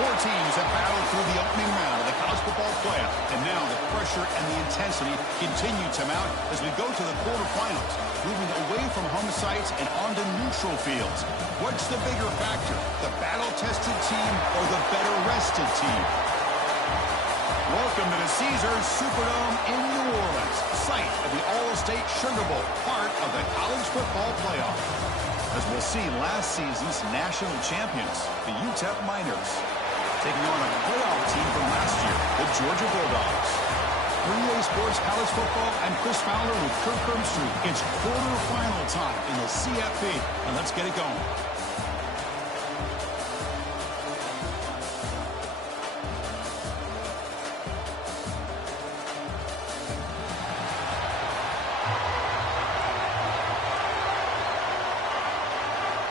Four teams have battled through the opening round of the college football playoff, and now the pressure and the intensity continue to mount as we go to the quarterfinals, moving away from home sites and onto neutral fields. What's the bigger factor, the battle-tested team or the better-rested team? Welcome to the Caesars Superdome in New Orleans, site of the All-State Sugar Bowl, part of the college football playoff. As we'll see, last season's national champions, the Utep Miners, taking on a playoff team from last year, the Georgia Bulldogs. For EA Sports College Football, I'm Chris Fowler with Kirk Herbstreit. It's quarterfinal time in the CFP, and let's get it going.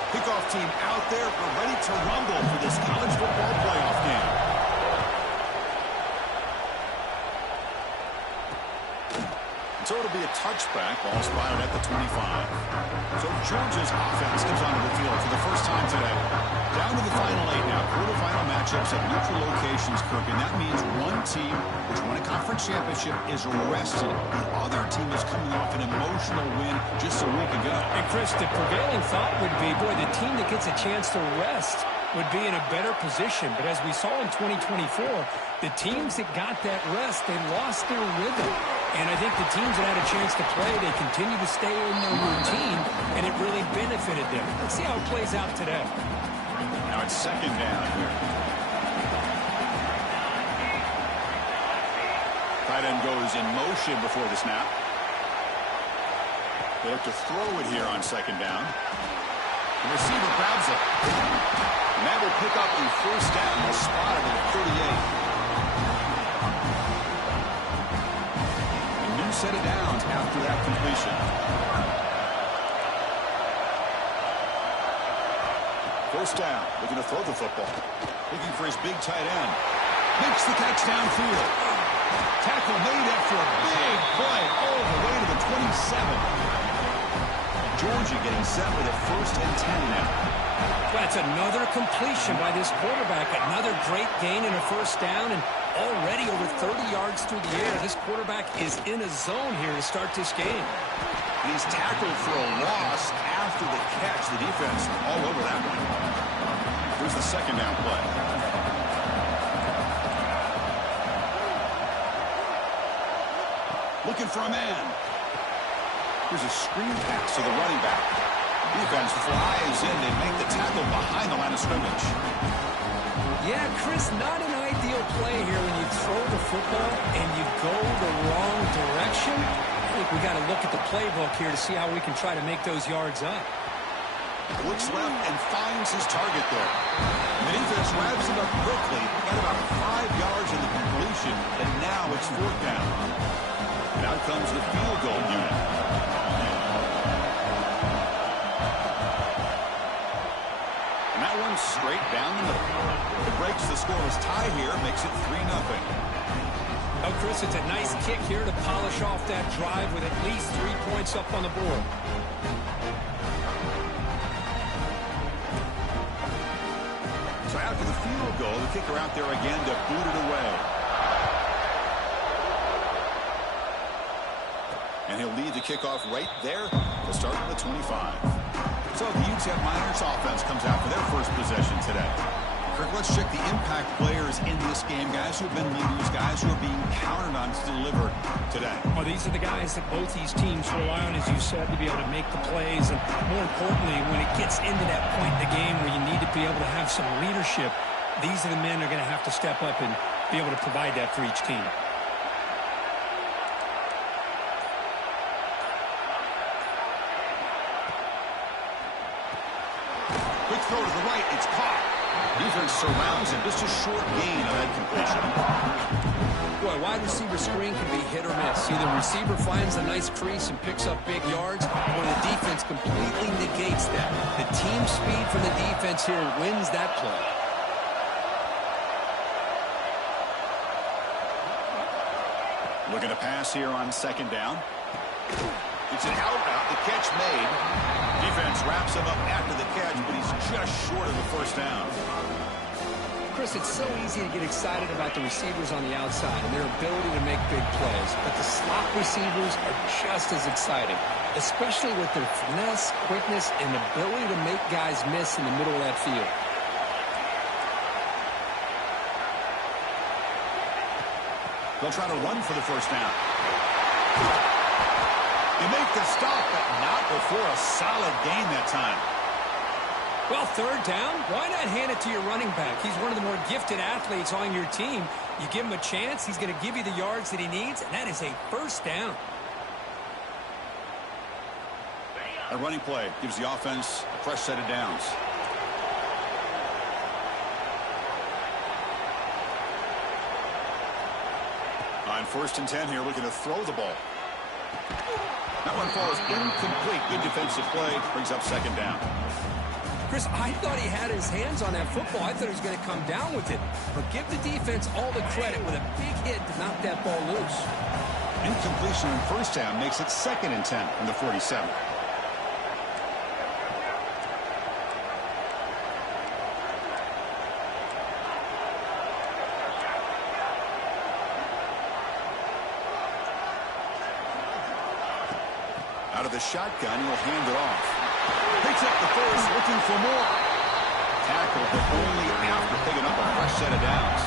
Kickoff team out there. We're ready to rumble for this college football playoff game. So it'll be a touchback, ball spotted at the 25. So Georgia's offense comes onto the field for the first time today. Down to the final 8 now. Quarterfinal matchups at neutral locations, Kirk, and that means one team which won a conference championship is rested. The other team is coming off an emotional win just a week ago. And Chris, the prevailing thought would be, boy, the team that gets a chance to rest would be in a better position. But as we saw in 2024, the teams that got that rest, they lost their rhythm. And I think the teams that had a chance to play, they continue to stay in their routine, and it really benefited them. Let's see how it plays out today. Now it's second down here. Tight end goes in motion before the snap. They look to throw it here on second down. The receiver grabs it. And that will pick up the first down. They'll spot it at 38. Set it down after that completion. First down, looking to throw the football. Looking for his big tight end. Makes the catch downfield. Tackle made after a big play all the way to the 27. Georgia getting set with a first and 10 now. That's another completion by this quarterback. Another great gain in a first down, and already over 30 yards through the air. This quarterback is in a zone here to start this game. He's tackled for a loss after the catch. The defense all over that one. Here's the second down play. Looking for a man. Here's a screen pass to the running back. Defense flies in. They make the tackle behind the line of scrimmage. Yeah, Chris, not an ideal play here when you throw the football and you go the wrong direction. I think we got to look at the playbook here to see how we can try to make those yards up. Looks left and finds his target there. The defense wraps him up quickly. Got about 5 yards in the completion, and now it's fourth down. And out comes the field goal unit. And that one's straight down the middle. It breaks the scoreless tie here, makes it 3-0. Oh, Chris, it's a nice kick here to polish off that drive with at least 3 points up on the board. So after the field goal, the kicker out there again to boot it away. And he'll lead the kickoff right there to start at the 25. So the Utep Miners offense comes out for their first possession today. Kirk, let's check the impact players in this game. Guys who have been leaders, guys who are being counted on to deliver today. Well, these are the guys that both these teams rely on, as you said, to be able to make the plays. And more importantly, when it gets into that point in the game where you need to be able to have some leadership, these are the men that are going to have to step up and be able to provide that for each team. Quick throw to the right. It's caught. Defense surrounds him. Just a short gain on that completion. Boy, wide receiver screen can be hit or miss. Either the receiver finds a nice crease and picks up big yards, or the defense completely negates that. The team speed from the defense here wins that play. Looking to pass here on second down. It's an out route. The catch made. Defense wraps him up after the catch, but he's just short of the first down. Chris, it's so easy to get excited about the receivers on the outside and their ability to make big plays. But the slot receivers are just as exciting, especially with their finesse, quickness, and ability to make guys miss in the middle of that field. They'll try to run for the first down. You make the stop, but not before a solid gain that time. Well, third down, why not hand it to your running back? He's one of the more gifted athletes on your team. You give him a chance, he's going to give you the yards that he needs, and that is a first down. A running play gives the offense a fresh set of downs. On 1st and 10 here, looking to throw the ball. That one falls incomplete. Good defensive play. Brings up 2nd down. Chris, I thought he had his hands on that football. I thought he was going to come down with it. But give the defense all the credit with a big hit to knock that ball loose. Incompletion on 1st down makes it 2nd and 10 from the 47. Out of the shotgun, he'll hand it off. Picks up the first, looking for more. Tackle, but only after picking up a fresh set of downs.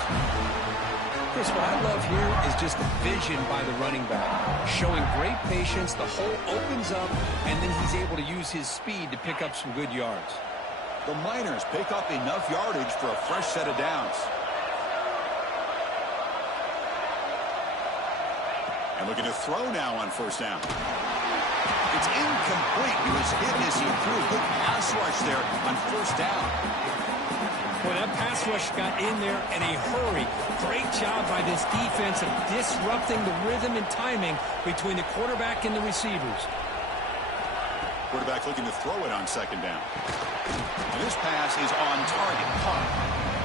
Chris, what I love here is just the vision by the running back. Showing great patience, the hole opens up, and then he's able to use his speed to pick up some good yards. The Miners pick up enough yardage for a fresh set of downs. And looking to throw now on 1st down. It's incomplete. He was hit as he threw. Good pass rush there on 1st down. Well, that pass rush got in there in a hurry. Great job by this defense of disrupting the rhythm and timing between the quarterback and the receivers. Quarterback looking to throw it on 2nd down. And this pass is on target. Caught.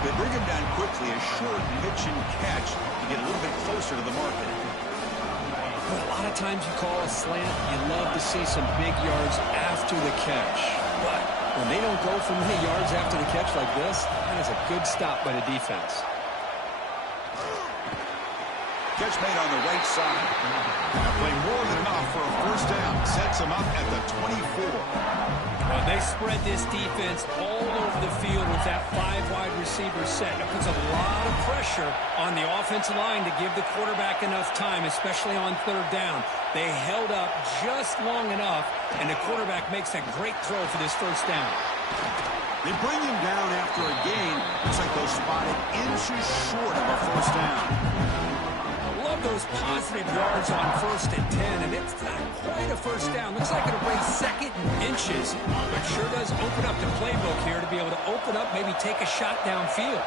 They bring him down quickly. A short pitch and catch to get a little bit closer to the market. But a lot of times you call a slant, you love to see some big yards after the catch. But when they don't go for many yards after the catch like this, that is a good stop by the defense. Catch made on the right side. That play more than enough for a 1st down. Sets him up at the 24. Well, they spread this defense all over the field with that 5-wide receiver set. It puts a lot of pressure on the offensive line to give the quarterback enough time, especially on 3rd down. They held up just long enough, and the quarterback makes a great throw for this 1st down. They bring him down after a gain. Looks like they'll spot it inches short of a 1st down. Those positive yards on 1st and 10, and it's not quite a 1st down. Looks like it'll bring 2nd and inches, but sure does open up the playbook here to be able to open up, maybe take a shot downfield.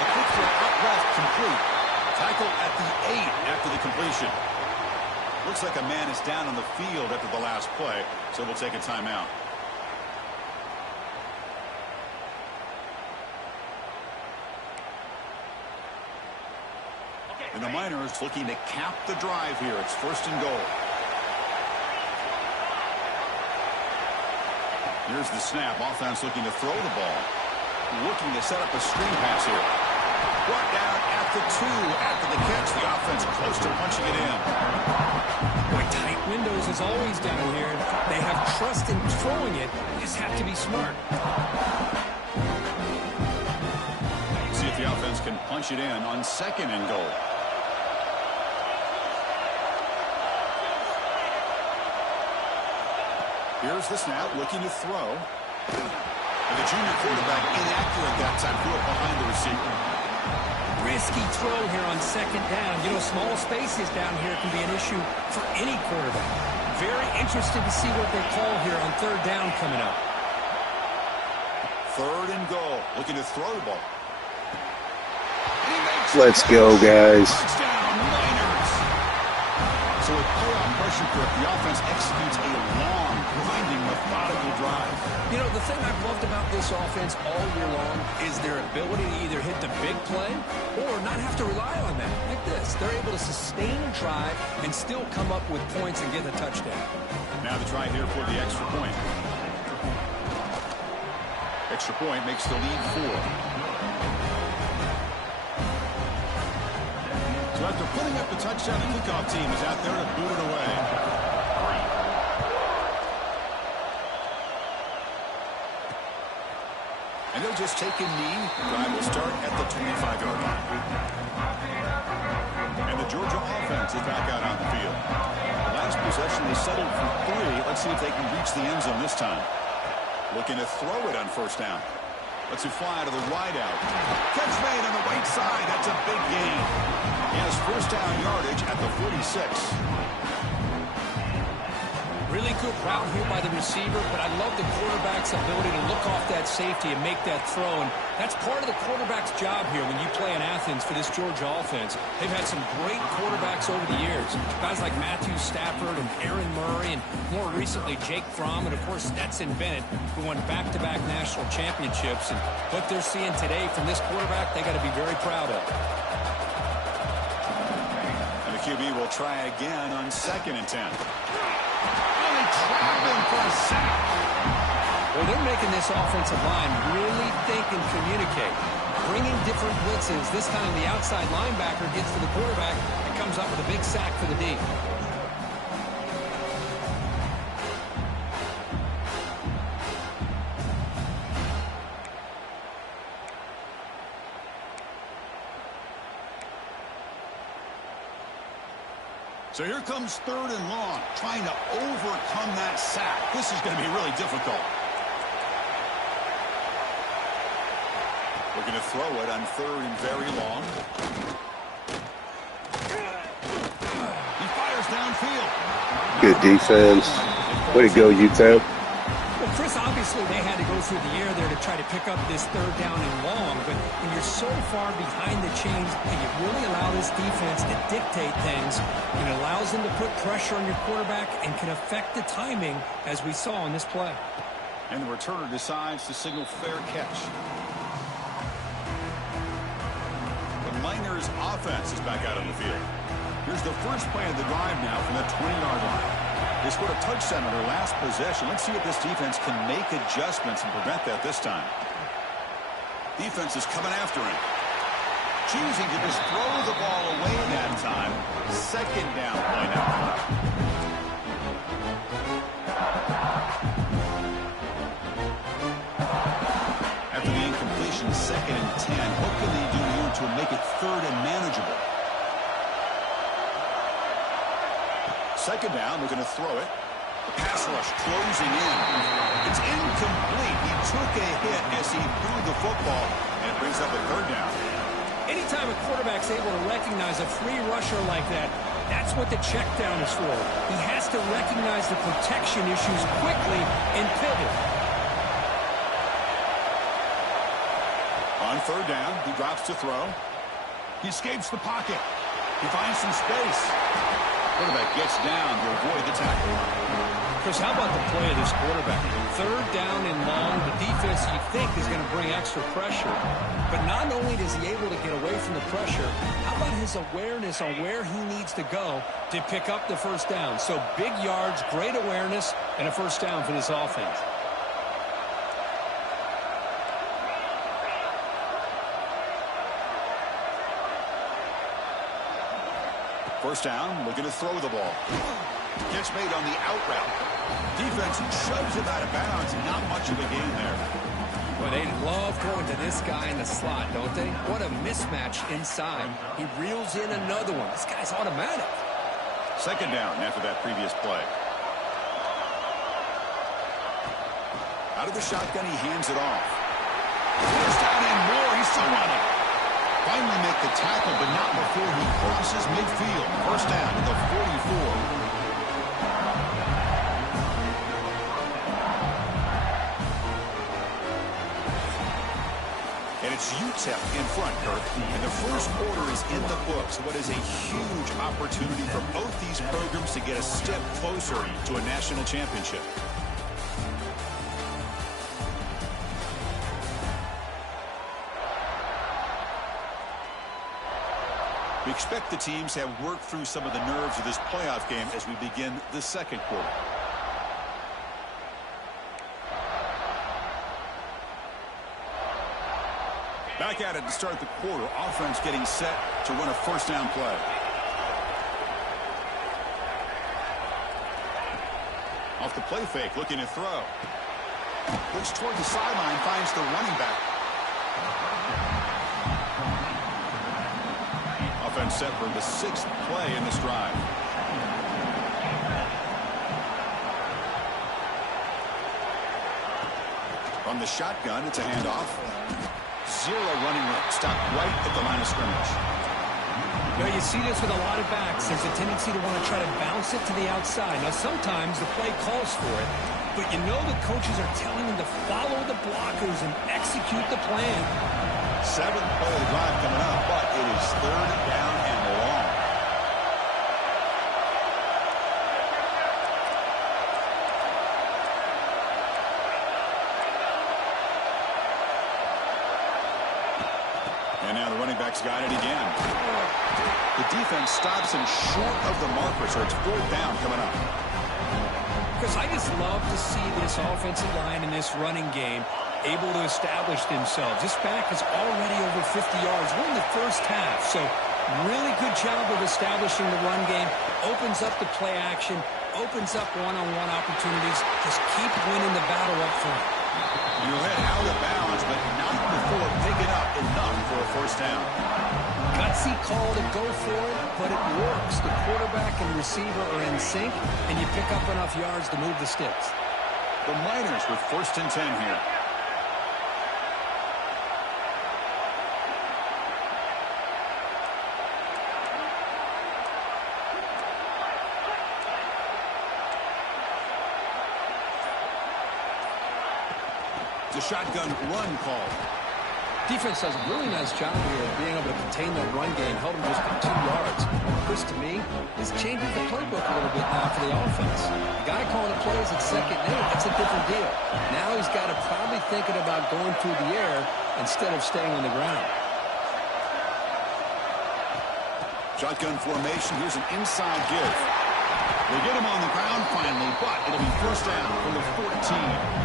A quick throw out left, complete. Tackle at the 8 after the completion. Looks like a man is down on the field after the last play, so we'll take a timeout. And the Miners looking to cap the drive here. It's 1st and goal. Here's the snap. Offense looking to throw the ball. Looking to set up a screen pass here. Brought down at the 2 after the catch. The offense close to punching it in. Boy, tight windows as always down here. They have trust in throwing it. They just have to be smart. See if the offense can punch it in on 2nd and goal. Here's the snap, looking to throw. And the junior quarterback inaccurate that time, threw it behind the receiver. Risky throw here on 2nd down. You know, small spaces down here can be an issue for any quarterback. Very interested to see what they call here on 3rd down coming up. 3rd and goal, looking to throw the ball. Let's go, guys. Touchdown, Miners. So with playoff pressure grip, the offense executes a long, grinding, methodical drive. You know, the thing I've loved about this offense all year long is their ability to either hit the big play or not have to rely on that. Like this, they're able to sustain a drive and still come up with points and get a touchdown. Now the try here for the extra point. Extra point makes the lead 4. So after putting up the touchdown, the kickoff team is out there to boot it away. And they'll just take a knee. Drive will start at the 25-yard line. And the Georgia offense is back out on the field. The last possession, they settled for 3. Let's see if they can reach the end zone this time. Looking to throw it on first down. Let's it fly to the wide out. Catch made on the right side. That's a big gain. He has first down yardage at the 46. Really good route here by the receiver, but I love the quarterback's ability to look off that safety and make that throw. And that's part of the quarterback's job here when you play in Athens for this Georgia offense. They've had some great quarterbacks over the years. Guys like Matthew Stafford and Aaron Murray and more recently Jake Fromm and, of course, Stetson Bennett, who won back-to-back national championships. And what they're seeing today from this quarterback, they got to be very proud of. And the QB will try again on 2nd and 10. Trapping for a sack. Well, they're making this offensive line really think and communicate. Bringing different blitzes. This time the outside linebacker gets to the quarterback and comes up with a big sack for the D. So here comes 3rd and long, trying to overcome that sack. This is going to be really difficult. We're going to throw it on 3rd and very long. He fires downfield. Good defense. Way to go, Utep. Well, Chris, obviously they had to go through the air there to try to pick up this 3rd down and long, but when you're so far behind the chains and you really allow this defense to dictate things, it allows them to put pressure on your quarterback and can affect the timing, as we saw in this play. And the returner decides to signal fair catch. The Miners offense is back out on the field. Here's the first play of the drive now from the 20-yard line. They scored a touchdown on their last possession. Let's see if this defense can make adjustments and prevent that this time. Defense is coming after him. Choosing to just throw the ball away that time. 2nd down play now. After the incompletion, 2nd and 10. What can they do here to make it 3rd and manageable? 2nd down, they're going to throw it. The pass rush closing in. It's incomplete. He took a hit as he threw the football, and it brings up a 3rd down. Anytime a quarterback's able to recognize a free rusher like that, that's what the check down is for. He has to recognize the protection issues quickly and pivot. On 3rd down, he drops to throw. He escapes the pocket. He finds some space. Quarterback gets down to avoid the tackle. Chris, how about the play of this quarterback? 3rd down and long. The defense, you think, is going to bring extra pressure. But not only is he able to get away from the pressure, how about his awareness on where he needs to go to pick up the first down? So big yards, great awareness, and a first down for this offense. First down, looking to throw the ball. Catch made on the out route. Defense shoves him out of bounds. Not much of a gain there. Well, they love going to this guy in the slot, don't they? What a mismatch inside. He reels in another one. This guy's automatic. 2nd down after that previous play. Out of the shotgun, he hands it off. First down and more. He's still running. Finally make the tackle, but not before he crosses midfield. First down to the 44. And it's Utep in front, Kirk. And the first quarter is in the books. What is a huge opportunity for both these programs to get a step closer to a national championship. expect the teams have worked through some of the nerves of this playoff game as we begin the second quarter. Back at it to start the quarter. Offense getting set to run a first down play. Off the play fake, looking to throw. Looks toward the sideline, finds the running back. Offense set for the 6th play in this drive. From the shotgun, it's a handoff. Zero running room. Stopped right at the line of scrimmage. You know, you see this with a lot of backs. There's a tendency to want to try to bounce it to the outside. Now, sometimes the play calls for it, but you know the coaches are telling them to follow the blockers and execute the plan. 7th play of the drive coming up, but it is 3rd down and long. And now the running back's got it again. The defense stops him short of the marker, so it's 4th down coming up. Because I just love to see this offensive line in this running game able to establish themselves. This back is already over 50 yards. We're in the first half, so really good job of establishing the run game. Opens up the play action, opens up one-on-one opportunities. Just keep winning the battle up front. You're out of bounds, but not before picking up enough for a first down. Gutsy call to go for it, but it works. The quarterback and receiver are in sync, and you pick up enough yards to move the sticks. The Miners with 1st and 10 here. The shotgun run call. Defense does a really nice job here of being able to contain that run game, held them just for 2 yards. Chris, to me, this changes the playbook a little bit now for the offense. The guy calling the plays at 2nd and 8, that's a different deal. Now he's got to probably thinking about going through the air instead of staying on the ground. Shotgun formation. Here's an inside give. They get him on the ground finally, but it'll be first down from the 14.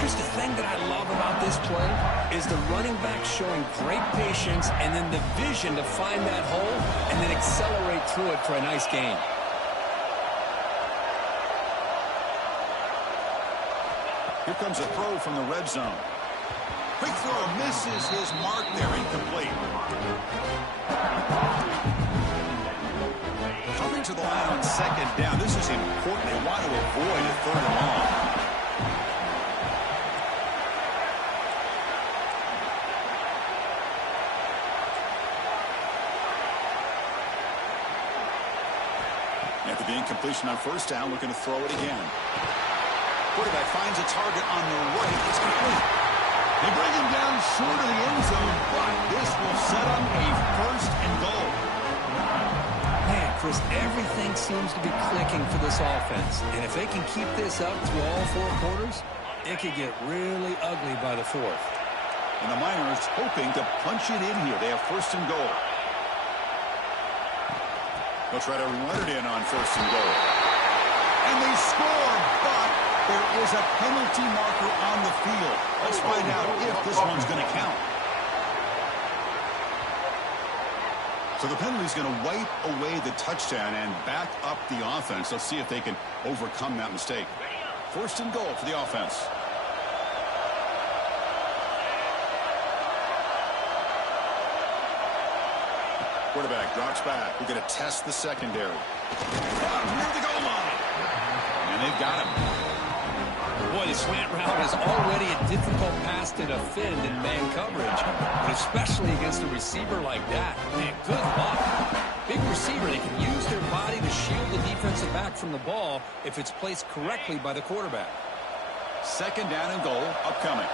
Chris, the thing that I love about this play is the running back showing great patience and then the vision to find that hole and then accelerate through it for a nice gain. Here comes a throw from the red zone. Quick throw misses his mark there, incomplete. Coming to the line on 2nd down. This is important. They want to avoid a 3rd and long. After the incompletion on 1st down, looking to throw it again. Quarterback finds a target on the right. It's complete. They bring him down short of the end zone, but this will set up a 1st and goal. Man, Chris, everything seems to be clicking for this offense. And if they can keep this up through all 4 quarters, it could get really ugly by the 4th. And the Miners hoping to punch it in here. They have 1st and goal. They'll try to run it in on 1st and goal. And they score, but there is a penalty marker on the field. Let's find out if this one's going to count. So the penalty's going to wipe away the touchdown and back up the offense. Let's see if they can overcome that mistake. 1st and goal for the offense. Quarterback drops back. We're going to test the secondary. Near the goal line. And they've got him. Boy, the slant route is already a difficult pass to defend in man coverage, but especially against a receiver like that. Man, good luck. Big receiver, they can use their body to shield the defensive back from the ball if it's placed correctly by the quarterback. 2nd down and goal upcoming.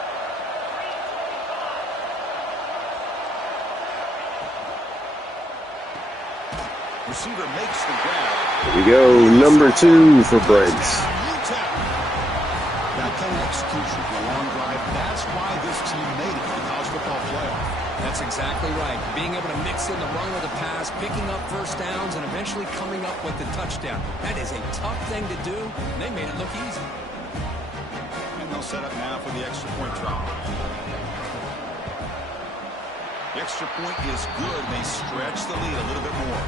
Receiver makes the grab. Here we go, number 2 for Briggs. Utep. That kind of execution for a long drive. That's why this team made it to the college football playoff. That's exactly right. Being able to mix in the run with the pass, picking up first downs, and eventually coming up with the touchdown. That is a tough thing to do, and they made it look easy. And they'll set up now for the extra point drop. The extra point is good. They stretch the lead a little bit more.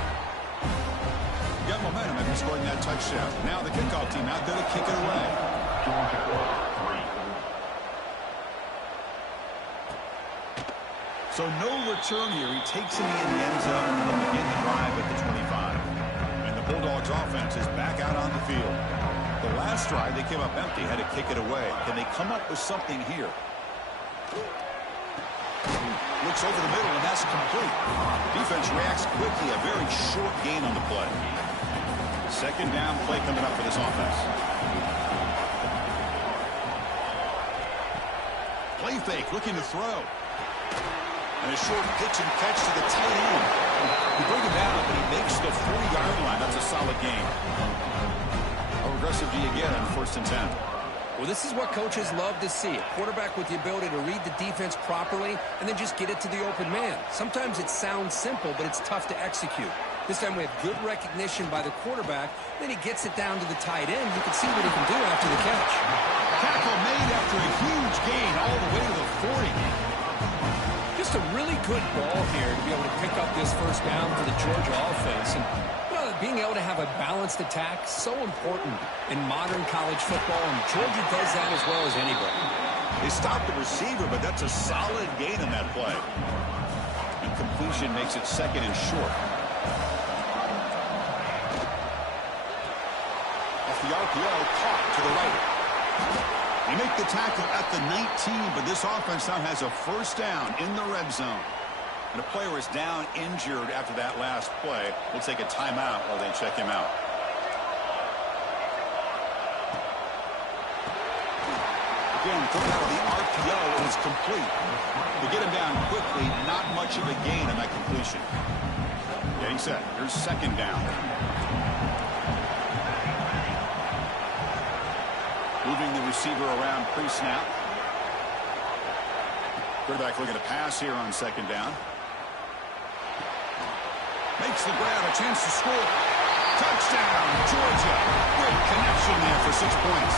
Got momentum after scoring that touchdown. Now the kickoff team out there to kick it away. So no return here. He takes it in the end zone and they'll begin the drive at the 25. And the Bulldogs offense is back out on the field. The last drive they came up empty, had to kick it away. Can they come up with something here? Looks over the middle, and that's complete. Defense reacts quickly. A very short gain on the play. Second down play coming up for this offense. Play fake, looking to throw. And a short pitch and catch to the tight end. You bring him down, but he makes the 40-yard line. That's a solid gain. How aggressive do you get on 1st and 10? Well, this is what coaches love to see. A quarterback with the ability to read the defense properly and then just get it to the open man. Sometimes it sounds simple, but it's tough to execute. This time we have good recognition by the quarterback. Then he gets it down to the tight end. You can see what he can do after the catch. Tackle made after a huge gain all the way to the 40. Just a really good ball here to be able to pick up this first down for the Georgia offense. And being able to have a balanced attack, so important in modern college football, and Georgia does that as well as anybody. They stopped the receiver, but that's a solid gain in that play. And completion makes it second and short. Off the RPO, caught to the right. They make the tackle at the 19, but this offense now has a first down in the red zone. And a player is down injured after that last play. We'll take a timeout while they check him out. Again, thrown out of the RPO, it is complete. They get him down quickly, not much of a gain on that completion. Getting set. Here's second down. Moving the receiver around pre-snap. Quarterback looking to pass here on second down. Makes the grab, a chance to score. Touchdown, Georgia. Great connection there for 6 points.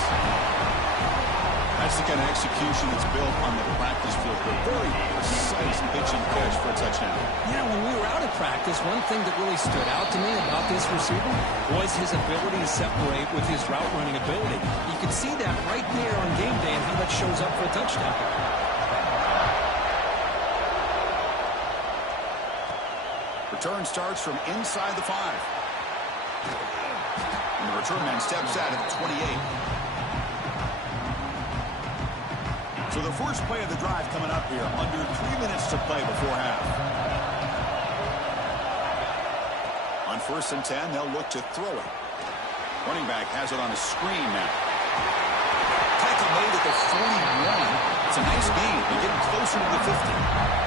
That's the kind of execution that's built on the practice field. A very precise pitch and catch for a touchdown. Yeah, when we were out of practice, one thing that really stood out to me about this receiver was his ability to separate with his route running ability. You can see that right there on game day and how that shows up for a touchdown. Return starts from inside the 5. And the return man steps out at the 28. So the first play of the drive coming up here. Under 3 minutes to play before half. On 1st and 10, they'll look to throw it. Running back has it on a screen now. Tackle made at the 41. It's a nice gain. They're getting closer to the 50.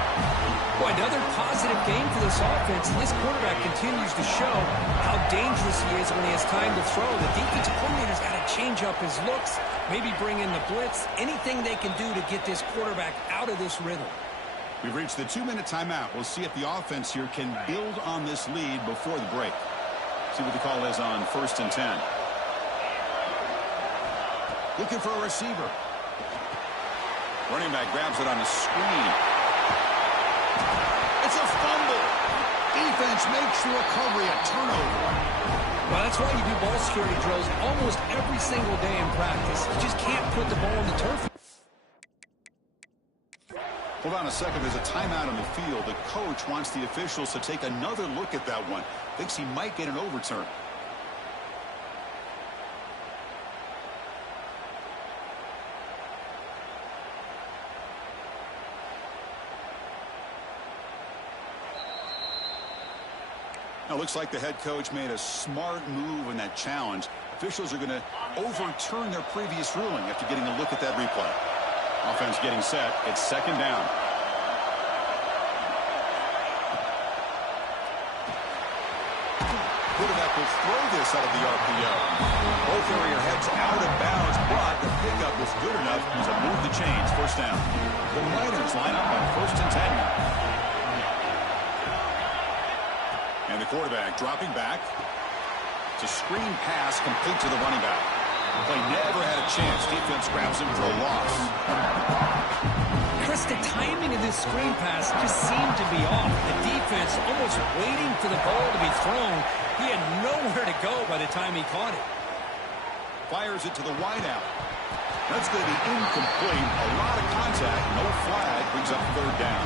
Boy, another positive game for this offense. This quarterback continues to show how dangerous he is when he has time to throw. The defensive coordinator's got to change up his looks, maybe bring in the blitz, anything they can do to get this quarterback out of this rhythm. We've reached the 2-minute timeout. We'll see if the offense here can build on this lead before the break. See what the call is on 1st and 10. Looking for a receiver. Running back grabs it on the screen. It's a fumble. Defense makes the recovery a turnover. Well, that's why you do ball security drills almost every single day in practice. You just can't put the ball on the turf. Hold on a second. There's a timeout on the field. The coach wants the officials to take another look at that one. Thinks he might get an overturn. Now, looks like the head coach made a smart move in that challenge. Officials are going to overturn their previous ruling after getting a look at that replay. Offense getting set. It's second down. Quarterback will throw this out of the RPO. Both area heads out of bounds, but the pickup was good enough to move the chains. First down. The Niners line up on 1st and 10 now. And the quarterback dropping back. It's a screen pass complete to the running back. The play never had a chance. Defense grabs him for a loss. Chris, the timing of this screen pass just seemed to be off. The defense almost waiting for the ball to be thrown. He had nowhere to go by the time he caught it. Fires it to the wideout. That's going to be incomplete. A lot of contact. No flag. Brings up third down.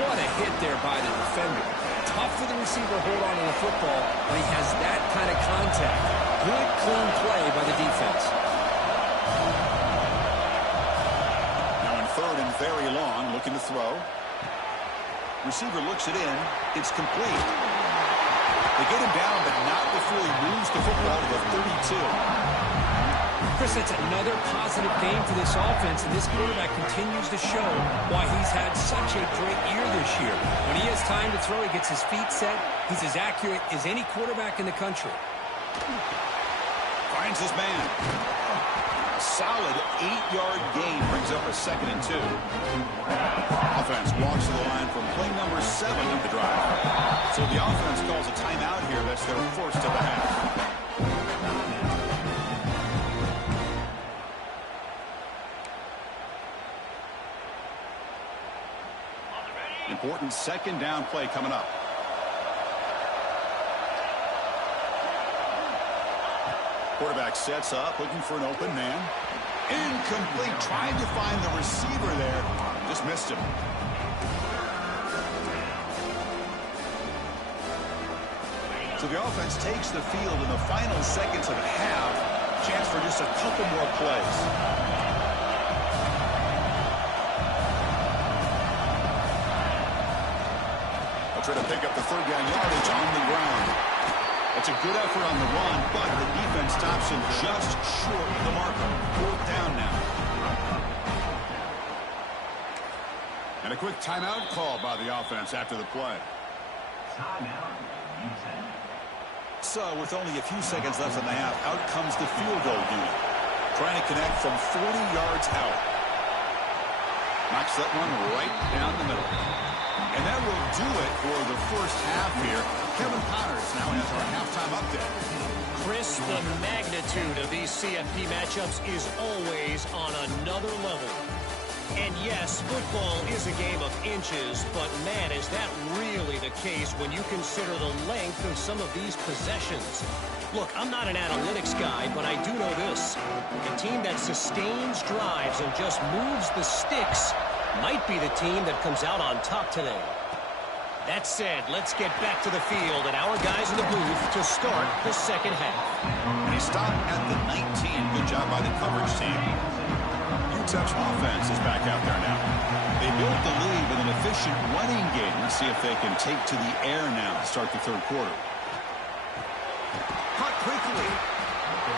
What a hit there by the defender. Tough for the receiver to hold on to the football when he has that kind of contact. Good, clean play by the defense. Now in third and very long, looking to throw. Receiver looks it in. It's complete. They get him down, but not before he moves the football to the 32. Chris, that's another positive game for this offense, and this quarterback continues to show why he's had such a great year this year. When he has time to throw, he gets his feet set. He's as accurate as any quarterback in the country. Finds his man. A solid 8-yard gain brings up a 2nd and 2. Offense walks to the line from play number 7 of the drive. So the offense calls a timeout here. That's their first of the half. Important 2nd down play coming up. Quarterback sets up, looking for an open man. Incomplete, trying to find the receiver there. Just missed him. So the offense takes the field in the final seconds of the half. Chance for just a couple more plays. Try to pick up the 3rd down yardage on the ground. That's a good effort on the run, but the defense stops him just short of the marker. 4th down now. And a quick timeout call by the offense after the play. Timeout, Utep. So with only a few seconds left in the half, out comes the field goal unit. Trying to connect from 40 yards out. Knocks that one right down the middle. And that will do it for the first half here. Kevin Connors now has our halftime update. Chris, the magnitude of these CFP matchups is always on another level. And yes, football is a game of inches, but man, is that really the case when you consider the length of some of these possessions. Look, I'm not an analytics guy, but I do know this. A team that sustains drives and just moves the sticks might be the team that comes out on top today. That said, let's get back to the field and our guys in the booth to start the second half. He stopped at the 19. Good job by the coverage team. Utep's offense is back out there now. They built the lead with an efficient running game. Let's see if they can take to the air now to start the 3rd quarter. Caught quickly.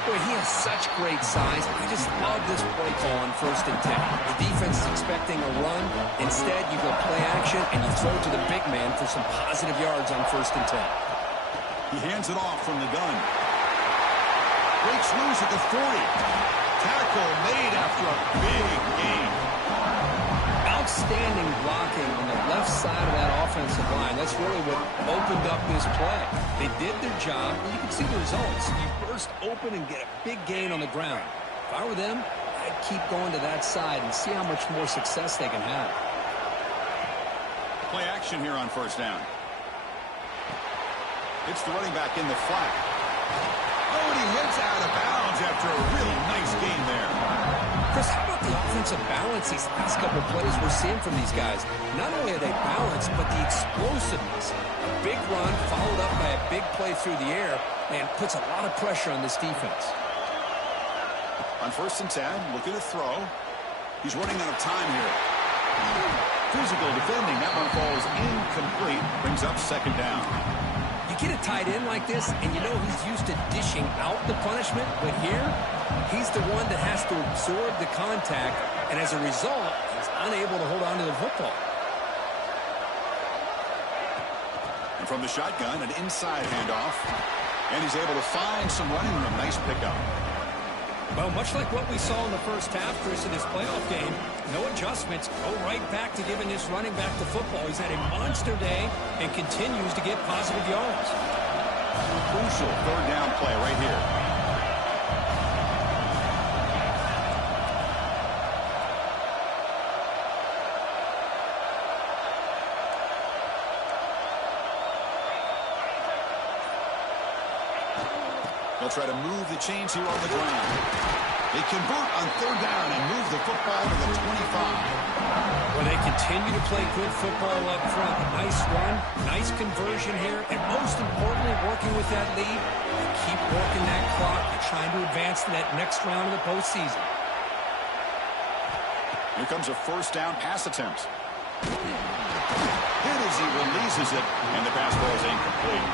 Boy, he has such great size. I just love this play call on 1st and 10. The defense is expecting a run. Instead, you go play action, and you throw to the big man for some positive yards on 1st and 10. He hands it off from the gun. Breaks loose at the 40. Tackle made after a big gain. Outstanding blocking on the left side of that offensive line. That's really what opened up this play. They did their job, and you can see the results. You burst open and get a big gain on the ground. If I were them, I'd keep going to that side and see how much more success they can have. Play action here on 1st down. It's the running back in the flat. Oh, and he heads out of bounds after a really nice gain there. Chris, how about the offensive balance these last couple of plays we're seeing from these guys? Not only are they balanced, but the explosiveness. A big run followed up by a big play through the air, man, puts a lot of pressure on this defense. On 1st and 10, looking to throw. He's running out of time here. Physical defending. That one falls incomplete. Brings up 2nd down. You get a tight end like this, and you know he's used to dishing out the punishment, but here, he's the one that has to absorb the contact, and as a result, he's unable to hold on to the football. And from the shotgun, an inside handoff, and he's able to find some running room. Nice pickup. Well, much like what we saw in the first half, Chris, in this playoff game, no adjustments. Go right back to giving this running back the football. He's had a monster day and continues to get positive yards. Crucial third down play right here. They'll try to move the chains here on the ground. They convert on third down and move the football to the 25. Well, they continue to play good football up front. Nice run, nice conversion here, and most importantly, working with that lead, they keep working that clock. They're trying to advance to that next round of the postseason. Here comes a first down pass attempt. Hit as he releases it, and the pass ball is incomplete.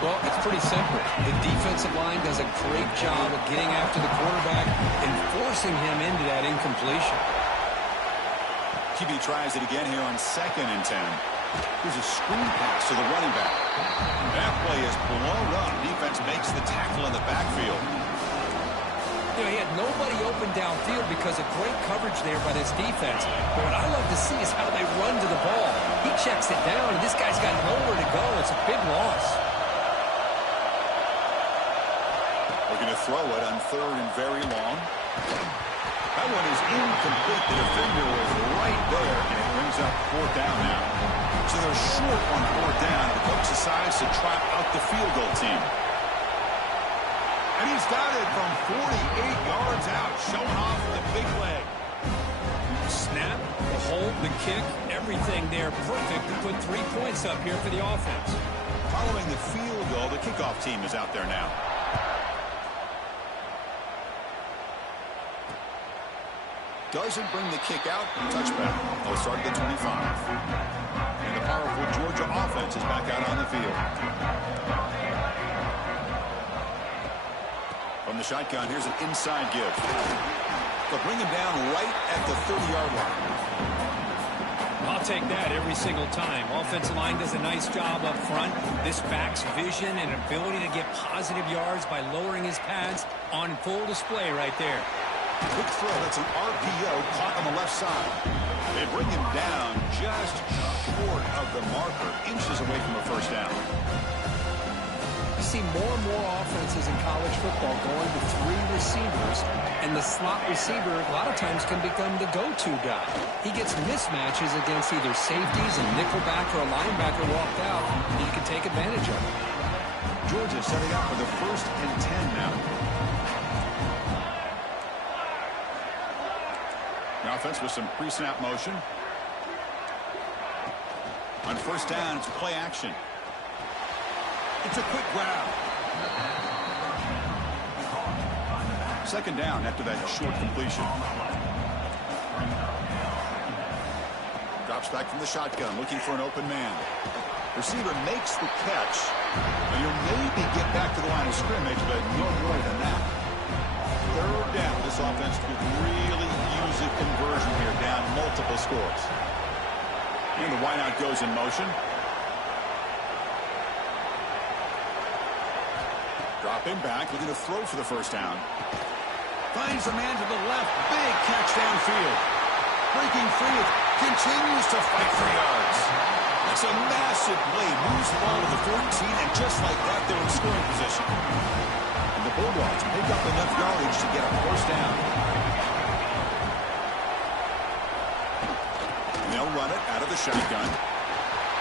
Well, it's pretty simple. The defensive line does a great job of getting after the quarterback and forcing him into that incompletion. QB tries it again here on 2nd and 10. Here's a screen pass to the running back. That play is blown up. Defense makes the tackle in the backfield. You know, he had nobody open downfield because of great coverage there by this defense. But what I love to see is how they run to the ball. He checks it down, and this guy's got nowhere to go. It's a big loss. Going to throw it on 3rd and very long. That one is incomplete. The defender was right there, and it brings up 4th down now. So they're short on 4th down. The coach decides to trot out the field goal team. And he's got it from 48 yards out, showing off the big leg. Snap, the hold, the kick, everything there perfect to put 3 points up here for the offense. Following the field goal, the kickoff team is out there now. Doesn't bring the kick out. Touchback. They'll start at the 25. And the powerful Georgia offense is back out on the field. From the shotgun, here's an inside give. They'll bring him down right at the 30-yard line. I'll take that every single time. Offensive line does a nice job up front. This back's vision and ability to get positive yards by lowering his pads on full display right there. Quick throw, that's an RPO caught on the left side. They bring him down just short of the marker, inches away from a first down. You see more and more offenses in college football going to 3 receivers, and the slot receiver a lot of times can become the go-to guy. He gets mismatches against either safeties, a nickelback, or a linebacker walked out, and you can take advantage of it. Georgia setting up for the 1st and 10 now. The offense with some pre-snap motion. On 1st down, it's play action. It's a quick grab. 2nd down after that short completion. Drops back from the shotgun, looking for an open man. Receiver makes the catch. And you'll maybe get back to the line of scrimmage, but no more than that. 3rd down, this offense could really use a conversion here, down multiple scores. And the wideout goes in motion. Dropping back, looking to throw for the 1st down. Finds a man to the left, big catch downfield. Breaking free, continues to fight for yards. That's a massive play, moves the ball to the 14, and just like that, they're in scoring position. And the Bulldogs pick up enough yardage to get a 1st down. And they'll run it out of the shotgun.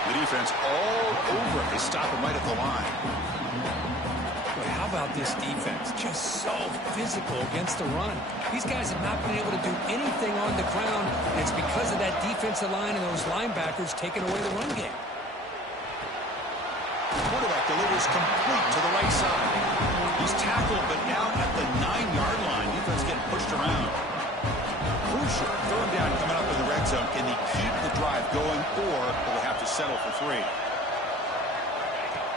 The defense all over it. They stop him right at the line. But how about this defense? Just so physical against the run. These guys have not been able to do anything on the ground. It's because of that defensive line and those linebackers taking away the run game. Quarterback delivers complete to the right side. He's tackled, but now at the 9-yard line. Defense getting pushed around. Crucial 3rd down coming up in the red zone. Can he keep the drive going, or will they have to settle for 3?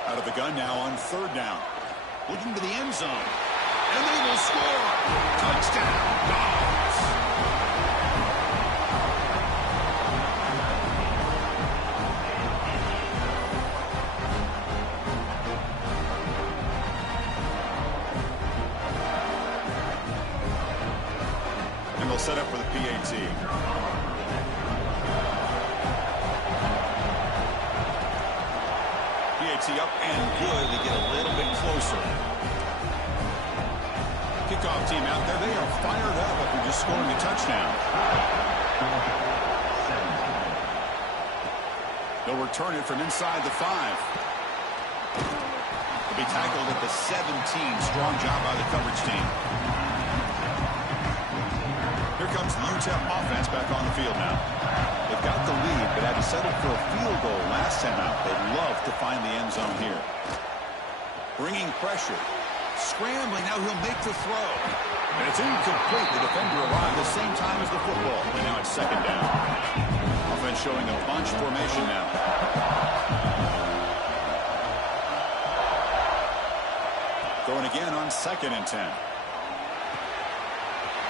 Out of the gun now on 3rd down. Looking to the end zone. And they will score. Touchdown, Dogs. And they'll set up for the PAT. PAT up and good. They get a little bit closer. Kickoff team out there. They are fired up after just scoring a touchdown. They'll return it from inside the 5. They'll be tackled at the 17. Strong job by the coverage team. Here comes the Utep offense back on the field now. They've got the lead, but had to settle for a field goal last time out. They'd love to find the end zone here. Bringing pressure. Scrambling. Now he'll make the throw. And it's incomplete. The defender arrived the same time as the football. And now it's second down. Offense showing a bunch formation now. Throwing again on 2nd and 10.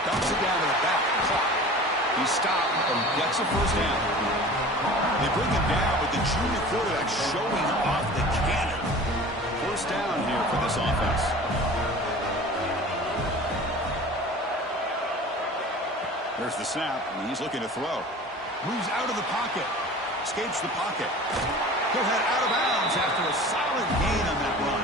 Dumps it down to the back. Clock. He stopped and gets a first down. They bring him down with the junior quarterback showing off the cannon. First down here for this offense. There's the snap, and he's looking to throw. Moves out of the pocket. Escapes the pocket. He'll head out of bounds after a solid gain on that run.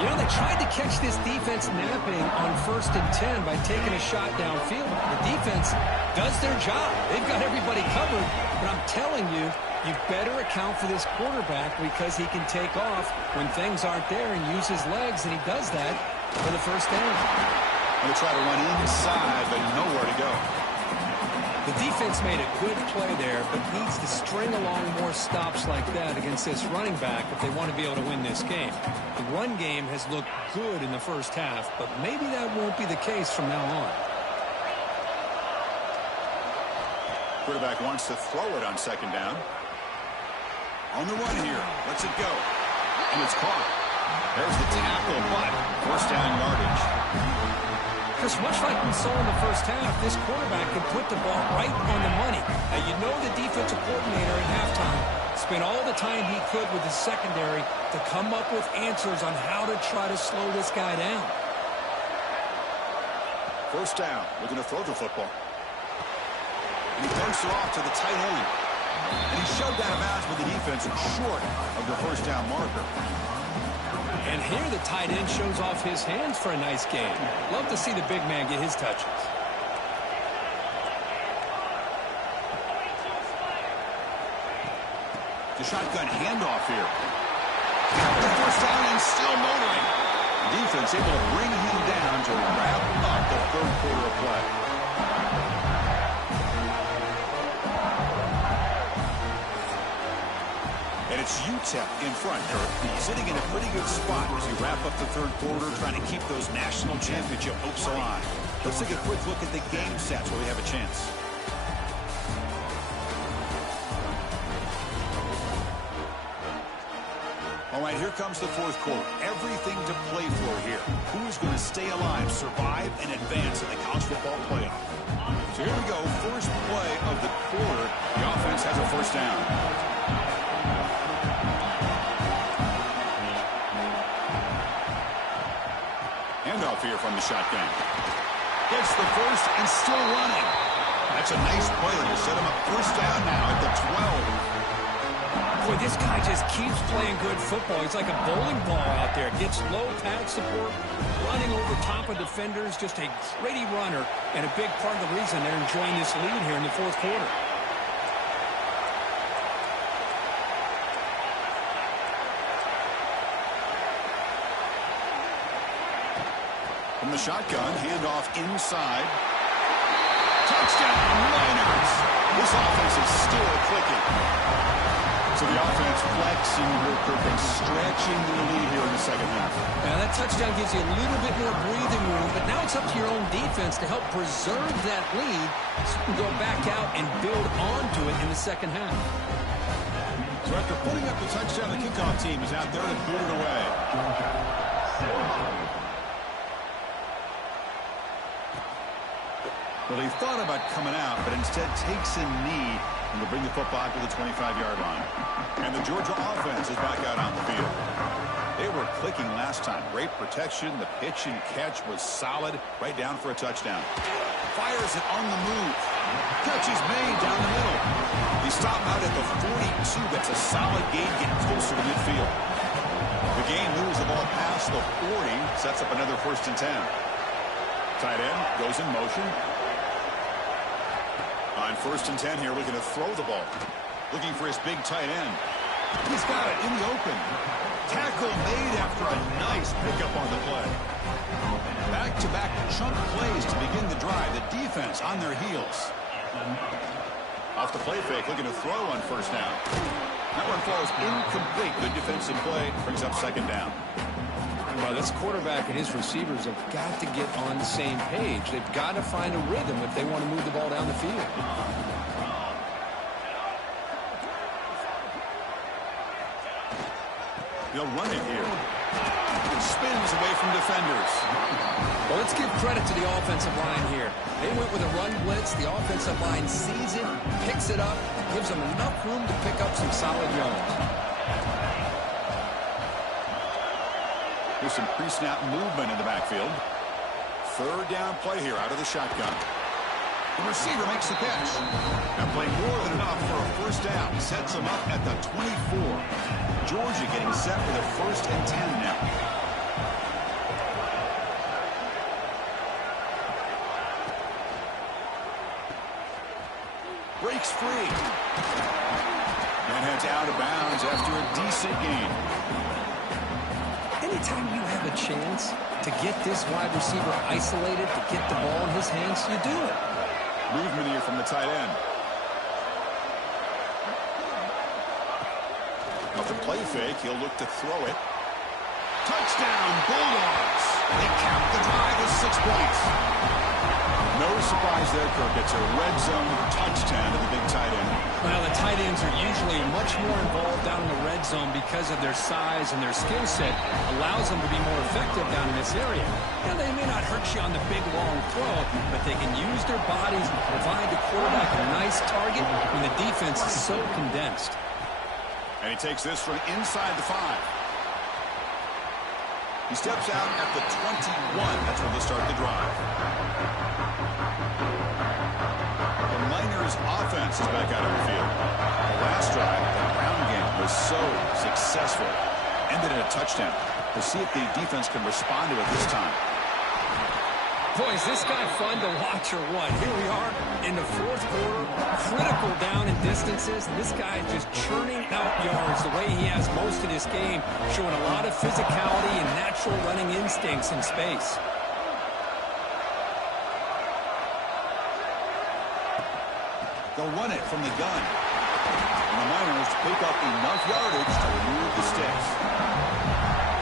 You know, they tried to catch this defense napping on 1st and 10 by taking a shot downfield. The defense does their job. They've got everybody covered. But I'm telling you, you better account for this quarterback because he can take off when things aren't there and use his legs, and he does that for the first down. Going to try to run inside, but nowhere to go. The defense made a good play there, but needs to string along more stops like that against this running back if they want to be able to win this game. The run game has looked good in the first half, but maybe that won't be the case from now on. Quarterback wants to throw it on 2nd down. On the run here. Lets it go. And it's caught. There's the tackle, but first down yardage. Just much like we saw in the first half, this quarterback can put the ball right on the money. Now, you know the defensive coordinator at halftime spent all the time he could with his secondary to come up with answers on how to try to slow this guy down. First down. Looking to throw the football. And he dumps it off to the tight end. And he shoved out of bounds with the defense short of the first down marker. And here the tight end shows off his hands for a nice game. Love to see the big man get his touches. The shotgun handoff here. The first down and still motoring. The defense able to bring him down to wrap up the 3rd quarter of play. And it's Utep in front, Kirk, sitting in a pretty good spot as you wrap up the 3rd quarter, trying to keep those national championship hopes alive. Let's take a quick look at the game stats where we have a chance. All right, here comes the 4th quarter. Everything to play for here. Who is going to stay alive, survive, and advance in the college football playoff? So here we go. First play of the quarter. The offense has a first down. Handoff here from the shotgun. Gets the first and still running. That's a nice play to set him up first down now at the 12. Boy, this guy just keeps playing good football. He's like a bowling ball out there. Gets low pad support, running over top of defenders. Just a gritty runner, and a big part of the reason they're enjoying this lead here in the 4th quarter. From the shotgun, handoff inside. Touchdown, Miners! This offense is still clicking. So the offense flexing real quick and stretching the lead here in the 2nd half. Now that touchdown gives you a little bit more breathing room, but now it's up to your own defense to help preserve that lead so you can go back out and build onto it in the 2nd half. So after putting up the touchdown, the kickoff team is out there to boot it away. Well, he thought about coming out, but instead takes a knee and will bring the football to the 25-yard line. And the Georgia offense is back out on the field. They were clicking last time. Great protection. The pitch and catch was solid, right down for a touchdown. Fires it on the move. Catch is made down the middle. They stop out at the 42. That's a solid gain, getting closer to midfield. The game moves the ball past the 40. Sets up another 1st and 10. Tight end goes in motion. On 1st and 10 here, looking to throw the ball. Looking for his big tight end. He's got it in the open. Tackle made after a nice pickup on the play. Back-to-back chunk plays to begin the drive. The defense on their heels. Off the play fake, looking to throw on 1st down. That one falls incomplete. Good defensive play. Brings up 2nd down. Well, this quarterback and his receivers have got to get on the same page. They've got to find a rhythm if they want to move the ball down the field. They'll run it here. It spins away from defenders. Well, let's give credit to the offensive line here. They went with a run blitz. The offensive line sees it, picks it up, gives them enough room to pick up some solid yards. Here's some pre-snap movement in the backfield. 3rd down play here out of the shotgun. The receiver makes the catch. Now playing more than enough for a 1st down. Sets him up at the 24. Georgia getting set for their 1st and 10 now. Breaks free. And heads out of bounds after a decent gain. Anytime you have a chance to get this wide receiver isolated, to get the ball in his hands, you do it. Movement here from the tight end. Off the play fake, he'll look to throw it. Touchdown, Bulldogs! They cap the drive with 6 points. No surprise there, Kirk. It's a red zone touchdown to the big tight end. Well, the tight ends are usually much more involved down in the red zone because of their size and their skill set allows them to be more effective down in this area. Now, they may not hurt you on the big, long throw, but they can use their bodies and provide the quarterback a nice target when the defense is so condensed. And he takes this from inside the 5. He steps out at the 21. That's where they'll start the drive. The Miners offense is back out on the field. The last drive, the ground game was so successful. Ended in a touchdown. We'll see if the defense can respond to it this time. Boy, is this guy fun to watch or what? Here we are in the 4th quarter, critical down in distances, and this guy is just churning out yards the way he has most of this game, showing a lot of physicality and natural running instincts in space. They'll run it from the gun. And the Miners pick up enough yardage to remove the sticks.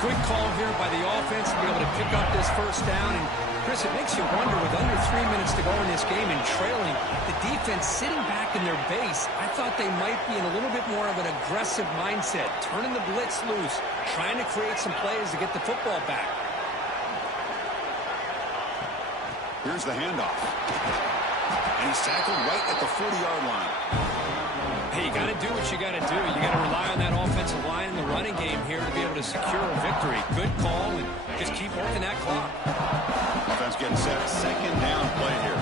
Good call here by the offense to be able to pick up this 1st down. And Chris, it makes you wonder, with under 3 minutes to go in this game and trailing, the defense sitting back in their base, I thought they might be in a little bit more of an aggressive mindset, turning the blitz loose, trying to create some plays to get the football back. Here's the handoff. And he's tackled right at the 40-yard line. Hey, you got to do what you got to do. You got to rely on that offensive line in the running game here to be able to secure a victory. Good call, and just keep working that clock. Offense getting set. 2nd down play here.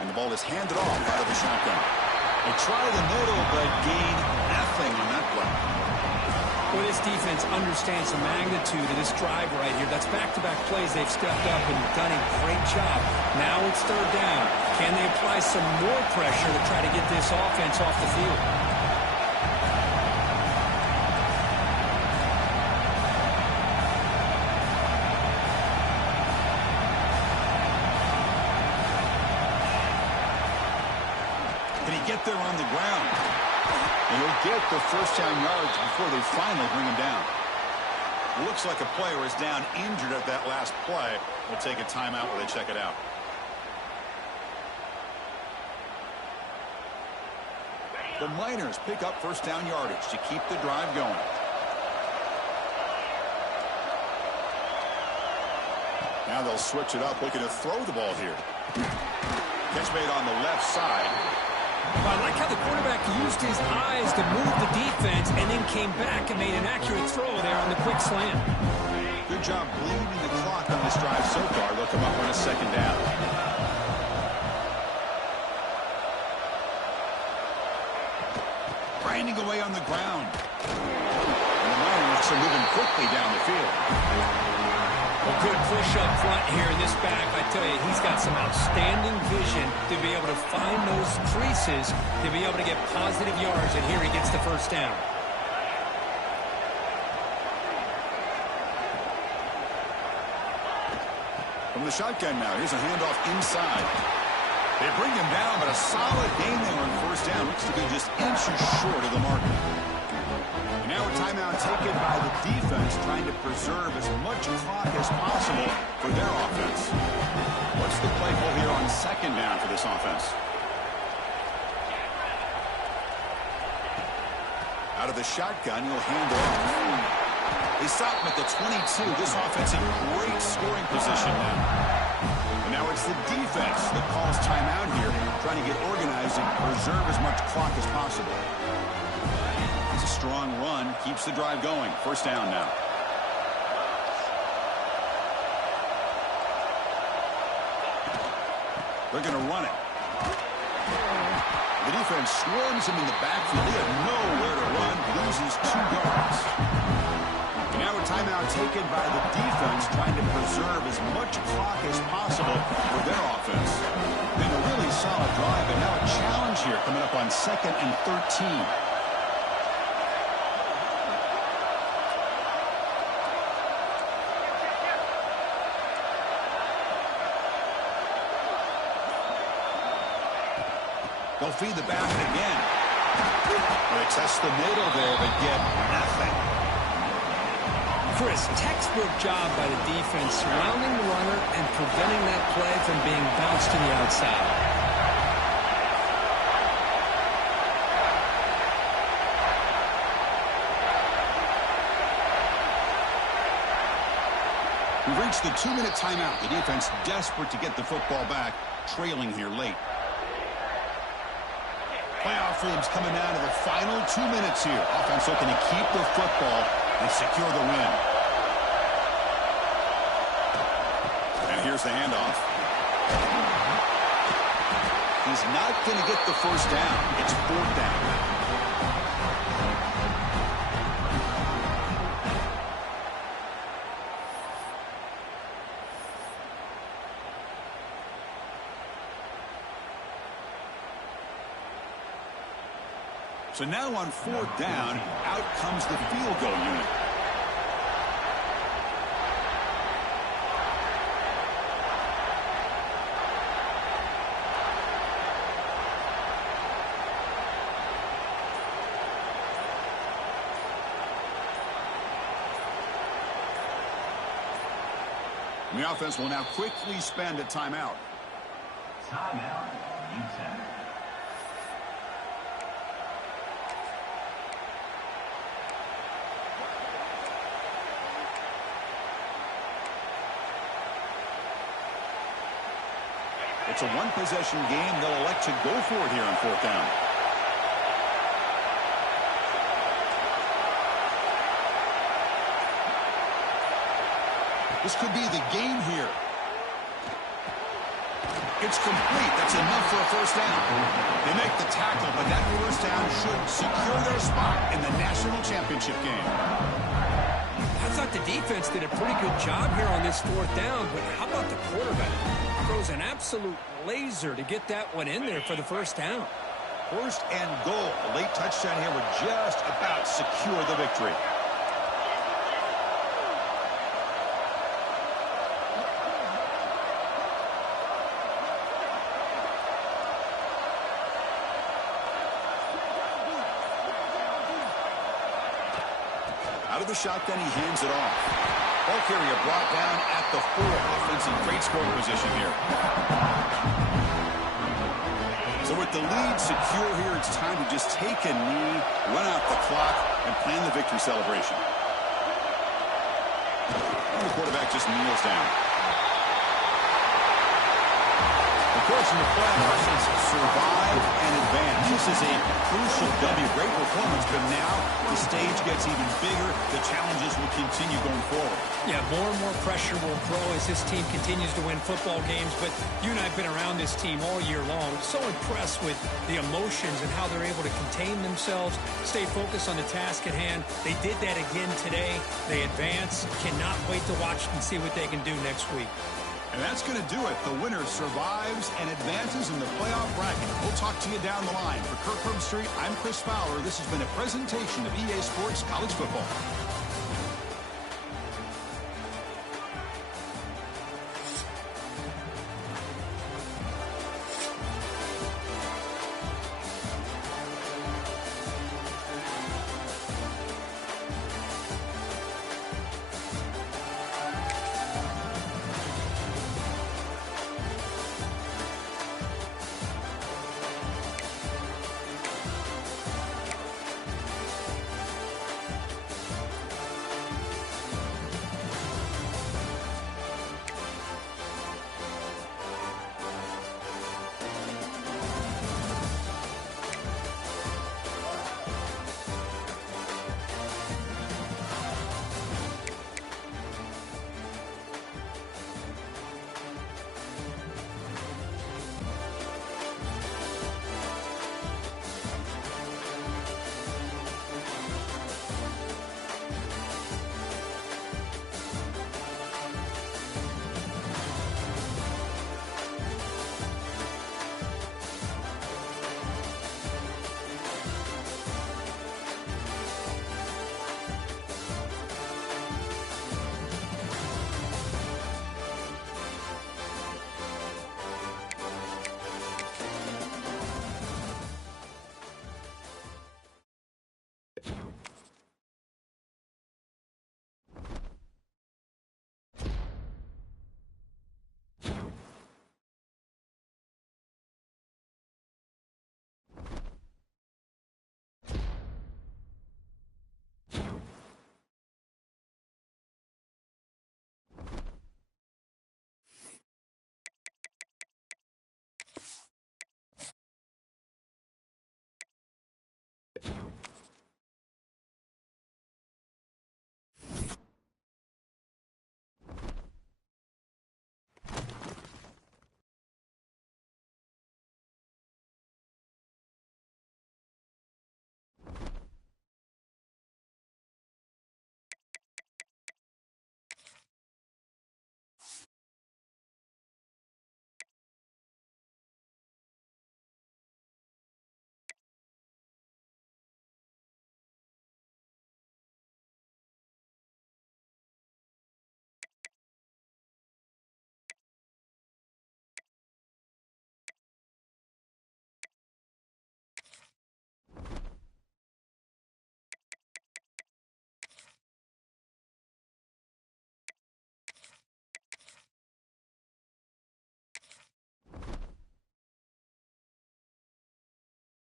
And the ball is handed off out of the shotgun. They try the middle, but gain nothing on that play. Well, this defense understands the magnitude of this drive right here. That's back-to-back plays. They've stepped up and done a great job. Now it's 3rd down. Can they apply some more pressure to try to get this offense off the field? Can he get there on the ground? And he'll get the 1st down yards before they finally bring him down. Looks like a player is down injured at that last play. We'll take a timeout while they check it out. The Miners pick up 1st down yardage to keep the drive going. Now they'll switch it up, looking to throw the ball here. Catch made on the left side. Well, I like how the quarterback used his eyes to move the defense and then came back and made an accurate throw there on the quick slant. Good job bleeding the clock on this drive so far. They'll come up on a second down. Grinding away on the ground. And the Niners are moving quickly down the field. A good push up front here in this back. I tell you, he's got some outstanding vision to be able to find those creases, to be able to get positive yards, and here he gets the first down. From the shotgun now, here's a handoff inside. They bring him down, but a solid gain there on first down. Looks to be just inches short of the marker. And now a timeout taken by the defense, trying to preserve as much clock as possible for their offense. What's the play call here on second down for this offense? Out of the shotgun, he'll hand it off. They stop him at the 22. This offense in great scoring position now. And now it's the defense that calls timeout here, trying to get organized and preserve as much clock as possible. It's a strong run, keeps the drive going. First down now. They're going to run it. The defense swarms him in the backfield. They have nowhere to run, loses 2 yards. And now a timeout taken by the defense, trying to preserve as much clock as possible for their offense. Been a really solid drive, and now a challenge here coming up on 2nd and 13. They'll feed the basket again. They test the middle there, but get nothing. Chris, textbook job by the defense, surrounding the runner and preventing that play from being bounced to the outside. We've reached the 2-minute timeout. The defense desperate to get the football back, trailing here late. Playoff dreams coming down to the final 2 minutes here. Offense looking to keep the football and secure the win. And here's the handoff. He's not going to get the first down. It's 4th down. So now on 4th down, out comes the field goal unit. And the offense will now quickly spend a timeout. Timeout, Utep. It's a one-possession game. They'll elect to go for it here on 4th down. This could be the game here. It's complete. That's enough for a first down. They make the tackle, but that first down should secure their spot in the national championship game. I thought the defense did a pretty good job here on this 4th down, but how about the quarterback? Throws an absolute laser to get that one in there for the first down. 1st and goal. A late touchdown here would just about secure the victory. Out of the shotgun, he hands it off. Ball carrier brought down at the 4. Offense in great scoring position here. So with the lead secure here, it's time to just take a knee, run out the clock, and plan the victory celebration. And the quarterback just kneels down. The course, in the playoffs, it's survive and advance. This is a crucial W. Great performance, but now the stage gets even bigger. The challenges will continue going forward. Yeah, more and more pressure will grow as this team continues to win football games. But you and I have been around this team all year long. So impressed with the emotions and how they're able to contain themselves, stay focused on the task at hand. They did that again today. They advance. Cannot wait to watch and see what they can do next week. And that's going to do it. The winner survives and advances in the playoff bracket. We'll talk to you down the line. For Kirk Herbstreit, I'm Chris Fowler. This has been a presentation of EA Sports College Football.